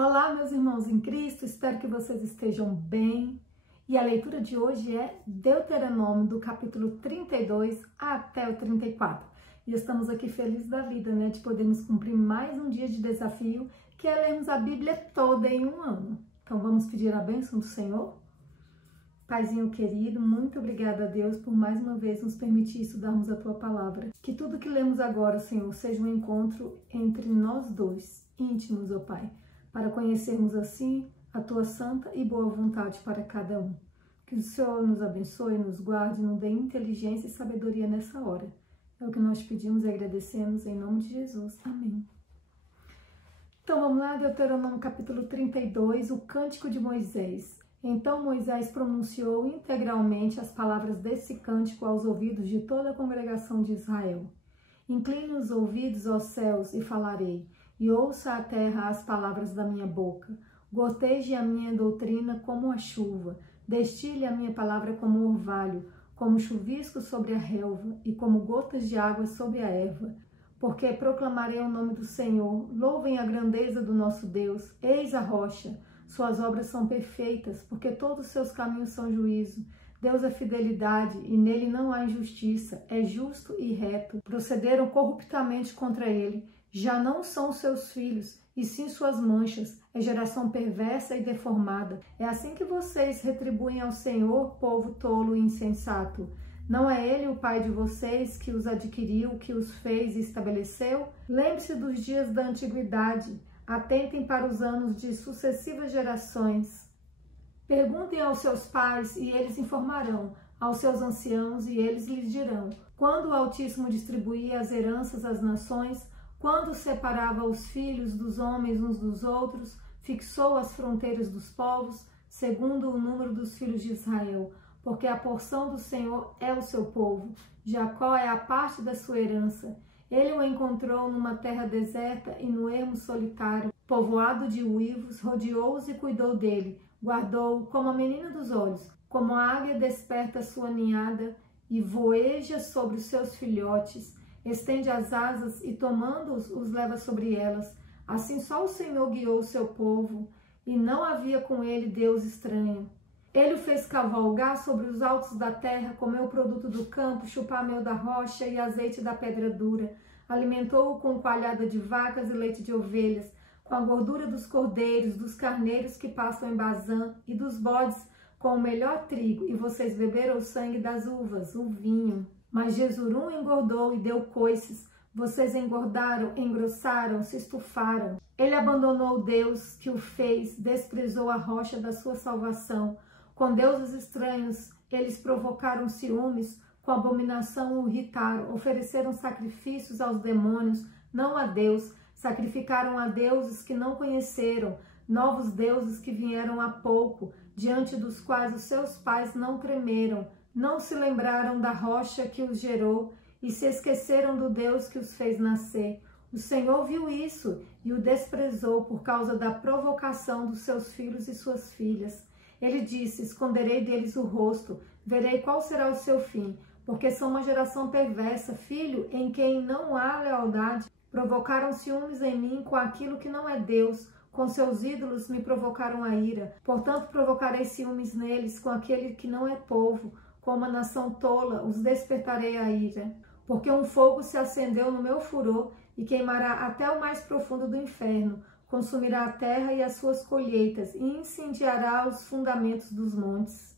Olá, meus irmãos em Cristo, espero que vocês estejam bem. E a leitura de hoje é Deuteronômio, do capítulo 32 até o 34. E estamos aqui felizes da vida, né, de podermos cumprir mais um dia de desafio, que é lermos a Bíblia toda em um ano. Então vamos pedir a bênção do Senhor? Paizinho querido, muito obrigada a Deus por mais uma vez nos permitir estudarmos a Tua Palavra. Que tudo que lemos agora, Senhor, seja um encontro entre nós dois, íntimos, ó Pai, para conhecermos assim a Tua santa e boa vontade para cada um. Que o Senhor nos abençoe, nos guarde, nos dê inteligência e sabedoria nessa hora. É o que nós pedimos e agradecemos em nome de Jesus. Amém. Então vamos lá, Deuteronômio capítulo 32, o Cântico de Moisés. Então Moisés pronunciou integralmente as palavras desse cântico aos ouvidos de toda a congregação de Israel. Incline os ouvidos aos céus e falarei, e ouça a terra as palavras da minha boca. Goteje a minha doutrina como a chuva, destile a minha palavra como orvalho, como chuvisco sobre a relva e como gotas de água sobre a erva. Porque proclamarei o nome do Senhor, louvem a grandeza do nosso Deus, eis a rocha. Suas obras são perfeitas, porque todos os seus caminhos são juízo. Deus é fidelidade, e nele não há injustiça, é justo e reto. Procederam corruptamente contra ele, já não são seus filhos, e sim suas manchas, é geração perversa e deformada. É assim que vocês retribuem ao Senhor, povo tolo e insensato. Não é ele o pai de vocês que os adquiriu, que os fez e estabeleceu? Lembre-se dos dias da antiguidade. Atentem para os anos de sucessivas gerações. Perguntem aos seus pais e eles informarão, aos seus anciãos e eles lhes dirão. Quando o Altíssimo distribuía as heranças às nações, quando separava os filhos dos homens uns dos outros, fixou as fronteiras dos povos, segundo o número dos filhos de Israel, porque a porção do Senhor é o seu povo, Jacó é a parte da sua herança. Ele o encontrou numa terra deserta e no ermo solitário, povoado de uivos, rodeou-os e cuidou dele, guardou-o como a menina dos olhos, como a águia desperta sua ninhada e voeja sobre os seus filhotes, estende as asas e tomando-os, os leva sobre elas. Assim só o Senhor guiou o seu povo, e não havia com ele Deus estranho. Ele o fez cavalgar sobre os altos da terra, comer o produto do campo, chupar mel da rocha e azeite da pedra dura. Alimentou-o com coalhada de vacas e leite de ovelhas, com a gordura dos cordeiros, dos carneiros que pastam em Bazã e dos bodes com o melhor trigo. E vocês beberam o sangue das uvas, o vinho. Mas Jesurum engordou e deu coices. Vocês engordaram, engrossaram, se estufaram. Ele abandonou Deus que o fez, desprezou a rocha da sua salvação. Com deuses estranhos, eles provocaram ciúmes, com abominação o irritaram, ofereceram sacrifícios aos demônios, não a Deus, sacrificaram a deuses que não conheceram, novos deuses que vieram há pouco, diante dos quais os seus pais não tremeram, não se lembraram da rocha que os gerou e se esqueceram do Deus que os fez nascer. O Senhor viu isso e o desprezou por causa da provocação dos seus filhos e suas filhas. Ele disse, esconderei deles o rosto, verei qual será o seu fim, porque são uma geração perversa, filho, em quem não há lealdade. Provocaram ciúmes em mim com aquilo que não é Deus, com seus ídolos me provocaram a ira. Portanto, provocarei ciúmes neles com aquele que não é povo, com uma nação tola, os despertarei a ira. Porque um fogo se acendeu no meu furor e queimará até o mais profundo do inferno. Consumirá a terra e as suas colheitas, e incendiará os fundamentos dos montes.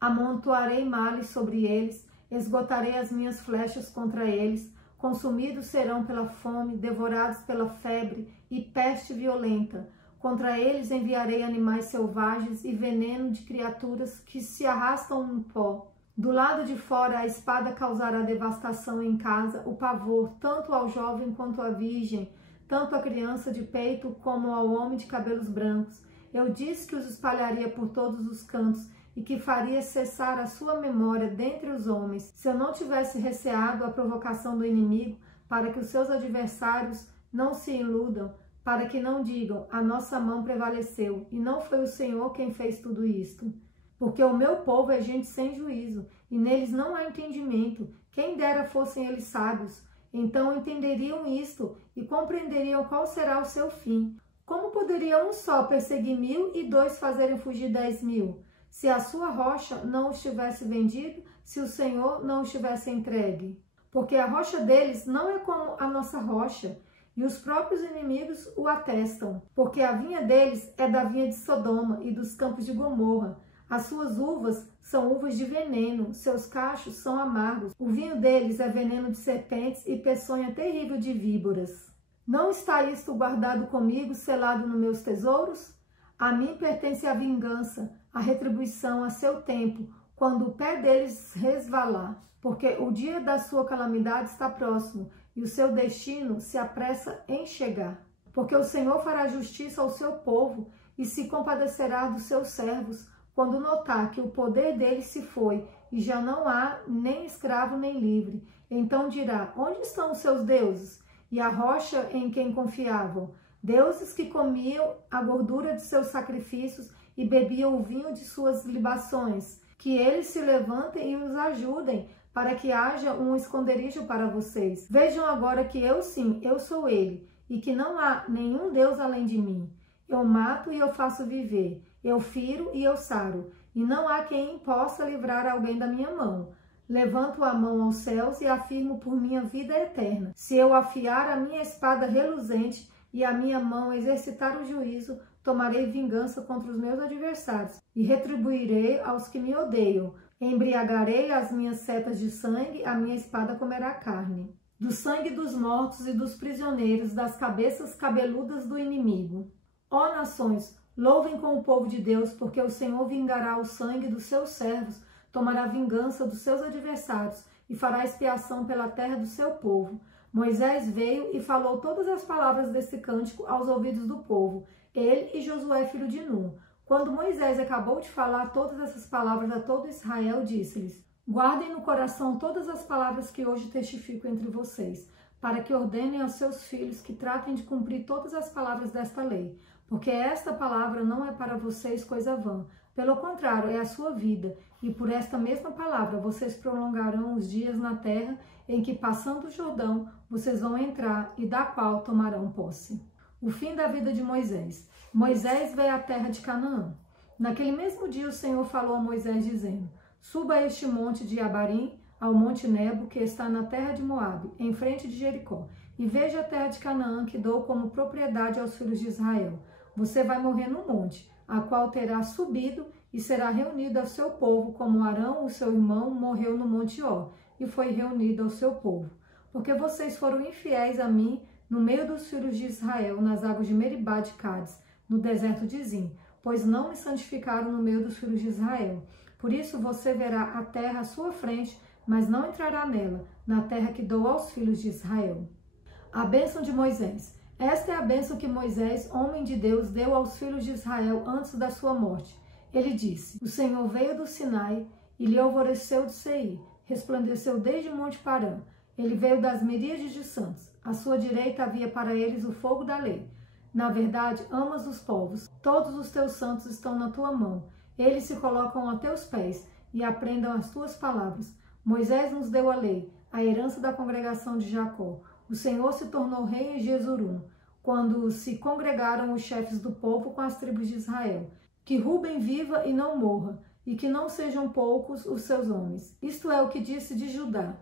Amontoarei males sobre eles, esgotarei as minhas flechas contra eles, consumidos serão pela fome, devorados pela febre e peste violenta. Contra eles enviarei animais selvagens e veneno de criaturas que se arrastam no pó. Do lado de fora a espada causará devastação em casa, o pavor, tanto ao jovem quanto à virgem, tanto a criança de peito como ao homem de cabelos brancos. Eu disse que os espalharia por todos os cantos e que faria cessar a sua memória dentre os homens, se eu não tivesse receado a provocação do inimigo, para que os seus adversários não se iludam, para que não digam, a nossa mão prevaleceu, e não foi o Senhor quem fez tudo isto. Porque o meu povo é gente sem juízo, e neles não há entendimento, quem dera fossem eles sábios. Então entenderiam isto e compreenderiam qual será o seu fim. Como poderia poderia um só perseguir 1000 e 2 fazerem fugir 10.000? Se a sua rocha não os tivesse vendido, se o Senhor não os tivesse entregue? Porque a rocha deles não é como a nossa rocha, e os próprios inimigos o atestam. Porque a vinha deles é da vinha de Sodoma e dos campos de Gomorra. As suas uvas são uvas de veneno, seus cachos são amargos. O vinho deles é veneno de serpentes e peçonha terrível de víboras. Não está isto guardado comigo, selado nos meus tesouros? A mim pertence a vingança, a retribuição a seu tempo, quando o pé deles resvalar. Porque o dia da sua calamidade está próximo, e o seu destino se apressa em chegar. Porque o Senhor fará justiça ao seu povo e se compadecerá dos seus servos, quando notar que o poder deles se foi e já não há nem escravo nem livre. Então dirá: onde estão os seus deuses? E a rocha em quem confiavam? Deuses que comiam a gordura de seus sacrifícios e bebiam o vinho de suas libações. Que eles se levantem e os ajudem, para que haja um esconderijo para vocês. Vejam agora que eu sim, eu sou ele, e que não há nenhum Deus além de mim. Eu mato e eu faço viver, eu firo e eu saro, e não há quem possa livrar alguém da minha mão. Levanto a mão aos céus e afirmo por minha vida eterna. Se eu afiar a minha espada reluzente e a minha mão exercitar o juízo, tomarei vingança contra os meus adversários e retribuirei aos que me odeiam. Embriagarei as minhas setas de sangue, a minha espada comerá carne. Do sangue dos mortos e dos prisioneiros, das cabeças cabeludas do inimigo. Ó nações, louvem com o povo de Deus, porque o Senhor vingará o sangue dos seus servos, tomará vingança dos seus adversários e fará expiação pela terra do seu povo. Moisés veio e falou todas as palavras desse cântico aos ouvidos do povo, ele e Josué, filho de Nun. Quando Moisés acabou de falar todas essas palavras a todo Israel, disse-lhes: guardem no coração todas as palavras que hoje testifico entre vocês, para que ordenem aos seus filhos que tratem de cumprir todas as palavras desta lei, porque esta palavra não é para vocês coisa vã, pelo contrário, é a sua vida, e por esta mesma palavra vocês prolongarão os dias na terra em que, passando o Jordão, vocês vão entrar e da qual tomarão posse. O fim da vida de Moisés. Moisés veio à terra de Canaã. Naquele mesmo dia o Senhor falou a Moisés dizendo: suba a este monte de Abarim, ao monte Nebo, que está na terra de Moabe, em frente de Jericó, e veja a terra de Canaã que dou como propriedade aos filhos de Israel. Você vai morrer no monte, a qual terá subido e será reunido ao seu povo, como Arão, o seu irmão, morreu no monte Ó, e foi reunido ao seu povo. Porque vocês foram infiéis a mim no meio dos filhos de Israel, nas águas de Meribá de Cádiz, no deserto de Zim, pois não me santificaram no meio dos filhos de Israel. Por isso você verá a terra à sua frente, mas não entrará nela, na terra que dou aos filhos de Israel. A bênção de Moisés. Esta é a bênção que Moisés, homem de Deus, deu aos filhos de Israel antes da sua morte. Ele disse: o Senhor veio do Sinai e lhe alvoreceu de Seir, resplandeceu desde o monte Parã. Ele veio das miríades de santos. À sua direita havia para eles o fogo da lei. Na verdade, amas os povos. Todos os teus santos estão na tua mão. Eles se colocam a teus pés e aprendam as tuas palavras. Moisés nos deu a lei, a herança da congregação de Jacó. O Senhor se tornou rei em Jesurum, quando se congregaram os chefes do povo com as tribos de Israel. Que Ruben viva e não morra, e que não sejam poucos os seus homens. Isto é o que disse de Judá.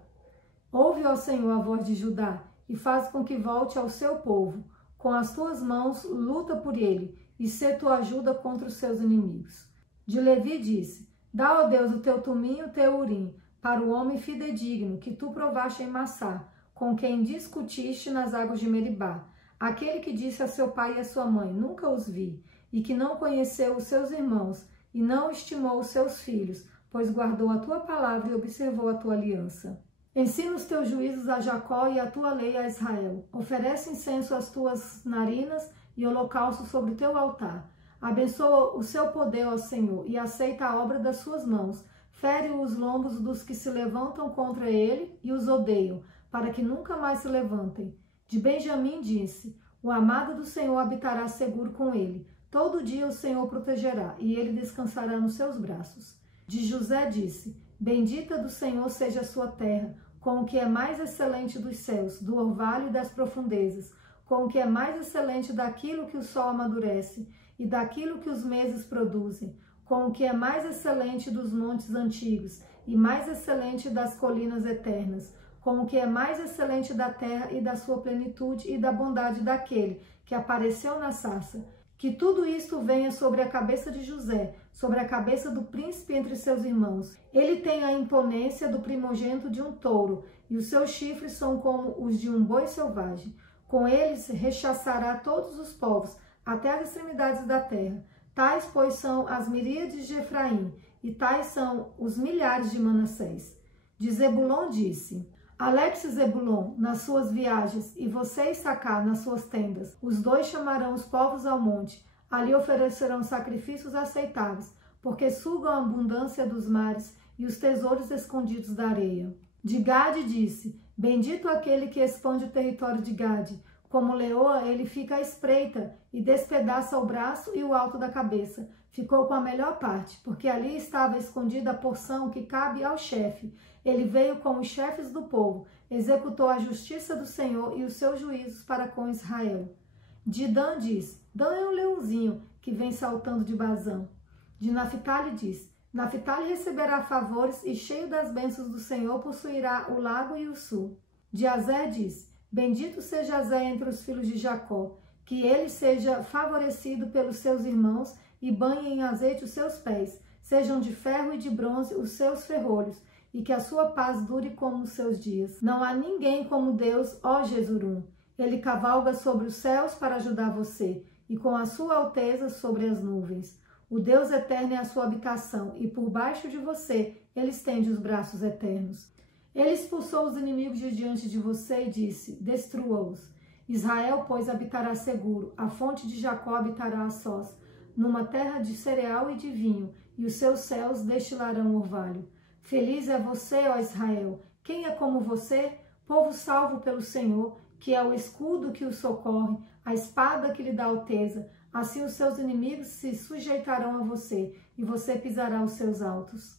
Ouve, ó Senhor, a voz de Judá, e faz com que volte ao seu povo. Com as tuas mãos luta por ele, e sê tua ajuda contra os seus inimigos. De Levi disse: dá, ó Deus, o teu tumim e o teu urim, para o homem fidedigno, que tu provaste em Massá, com quem discutiste nas águas de Meribá. Aquele que disse a seu pai e a sua mãe: nunca os vi, e que não conheceu os seus irmãos, e não estimou os seus filhos, pois guardou a tua palavra e observou a tua aliança. Ensina os teus juízos a Jacó e a tua lei a Israel. Oferece incenso às tuas narinas e holocausto sobre o teu altar. Abençoa o seu poder, ó Senhor, e aceita a obra das suas mãos. Fere os lombos dos que se levantam contra ele e os odeiam, para que nunca mais se levantem. De Benjamim disse: o amado do Senhor habitará seguro com ele. Todo dia o Senhor protegerá, e ele descansará nos seus braços. De José disse: bendita do Senhor seja a sua terra, com o que é mais excelente dos céus, do orvalho e das profundezas, com o que é mais excelente daquilo que o sol amadurece e daquilo que os meses produzem, com o que é mais excelente dos montes antigos e mais excelente das colinas eternas, com o que é mais excelente da terra e da sua plenitude e da bondade daquele que apareceu na sarça. Que tudo isto venha sobre a cabeça de José, sobre a cabeça do príncipe entre seus irmãos. Ele tem a imponência do primogênito de um touro, e os seus chifres são como os de um boi selvagem. Com eles rechaçará todos os povos, até as extremidades da terra. Tais, pois, são as miríades de Efraim, e tais são os milhares de Manassés. De Zebulon disse: Alegre-se Zebulon nas suas viagens, e você, Issacar, nas suas tendas. Os dois chamarão os povos ao monte, ali oferecerão sacrifícios aceitáveis, porque sugam a abundância dos mares e os tesouros escondidos da areia. De Gade disse: Bendito aquele que expande o território de Gade. Como leoa, ele fica à espreita e despedaça o braço e o alto da cabeça. Ficou com a melhor parte, porque ali estava escondida a porção que cabe ao chefe. Ele veio com os chefes do povo, executou a justiça do Senhor e os seus juízos para com Israel. De Dan diz: Dan é um leãozinho que vem saltando de Bazã. De Naphtali diz: Naphtali receberá favores e, cheio das bênçãos do Senhor, possuirá o lago e o sul. De Azer diz: Bendito seja Azer entre os filhos de Jacó, que ele seja favorecido pelos seus irmãos e banhe em azeite os seus pés, sejam de ferro e de bronze os seus ferrolhos, e que a sua paz dure como os seus dias. Não há ninguém como Deus, ó Jesurum. Ele cavalga sobre os céus para ajudar você, e com a sua alteza sobre as nuvens. O Deus eterno é a sua habitação, e por baixo de você ele estende os braços eternos. Ele expulsou os inimigos de diante de você e disse: Destrua-os. Israel, pois, habitará seguro, a fonte de Jacó habitará a sós, numa terra de cereal e de vinho, e os seus céus destilarão orvalho. Feliz é você, ó Israel! Quem é como você? Povo salvo pelo Senhor, que é o escudo que o socorre, a espada que lhe dá alteza. Assim os seus inimigos se sujeitarão a você, e você pisará os seus altos.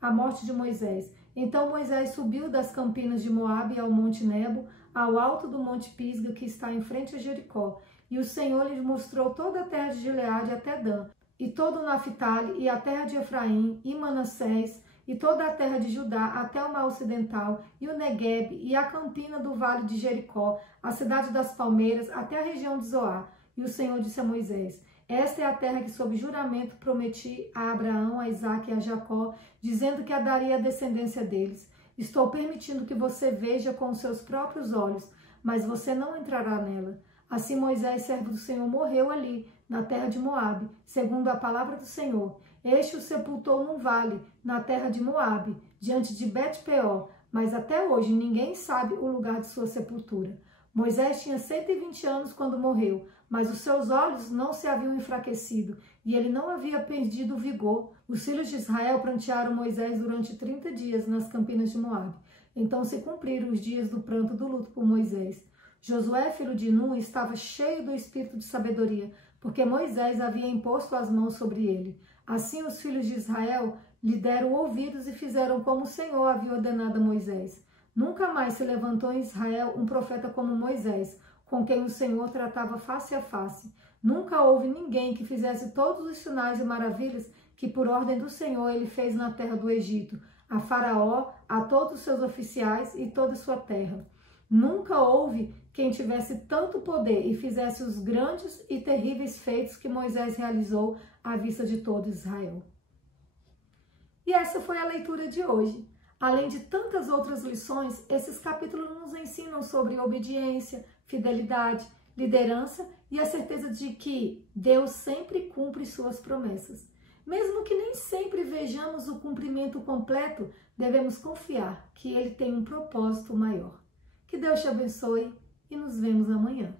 A morte de Moisés. Então Moisés subiu das campinas de Moabe ao monte Nebo, ao alto do monte Pisga, que está em frente a Jericó. E o Senhor lhe mostrou toda a terra de Gileade até Dan, e todo o Naphtali, e a terra de Efraim, e Manassés, e toda a terra de Judá até o mar ocidental, e o Neguebe, e a campina do vale de Jericó, a cidade das palmeiras, até a região de Zoar. E o Senhor disse a Moisés: Esta é a terra que sob juramento prometi a Abraão, a Isaque e a Jacó, dizendo que a daria a descendência deles. Estou permitindo que você veja com os seus próprios olhos, mas você não entrará nela. Assim Moisés, servo do Senhor, morreu ali, na terra de Moabe, segundo a palavra do Senhor. Este o sepultou num vale, na terra de Moabe, diante de Bet-peor, mas até hoje ninguém sabe o lugar de sua sepultura. Moisés tinha 120 anos quando morreu, mas os seus olhos não se haviam enfraquecido, e ele não havia perdido o vigor. Os filhos de Israel prantearam Moisés durante 30 dias nas campinas de Moabe. Então se cumpriram os dias do pranto do luto por Moisés. Josué, filho de Nun, estava cheio do espírito de sabedoria, porque Moisés havia imposto as mãos sobre ele. Assim os filhos de Israel lhe deram ouvidos e fizeram como o Senhor havia ordenado a Moisés. Nunca mais se levantou em Israel um profeta como Moisés, com quem o Senhor tratava face a face. Nunca houve ninguém que fizesse todos os sinais e maravilhas que por ordem do Senhor ele fez na terra do Egito, a Faraó, a todos os seus oficiais e toda a sua terra. Nunca houve quem tivesse tanto poder e fizesse os grandes e terríveis feitos que Moisés realizou à vista de todo Israel. E essa foi a leitura de hoje. Além de tantas outras lições, esses capítulos nos ensinam sobre obediência, fidelidade, liderança e a certeza de que Deus sempre cumpre suas promessas. Mesmo que nem sempre vejamos o cumprimento completo, devemos confiar que Ele tem um propósito maior. Que Deus te abençoe e nos vemos amanhã.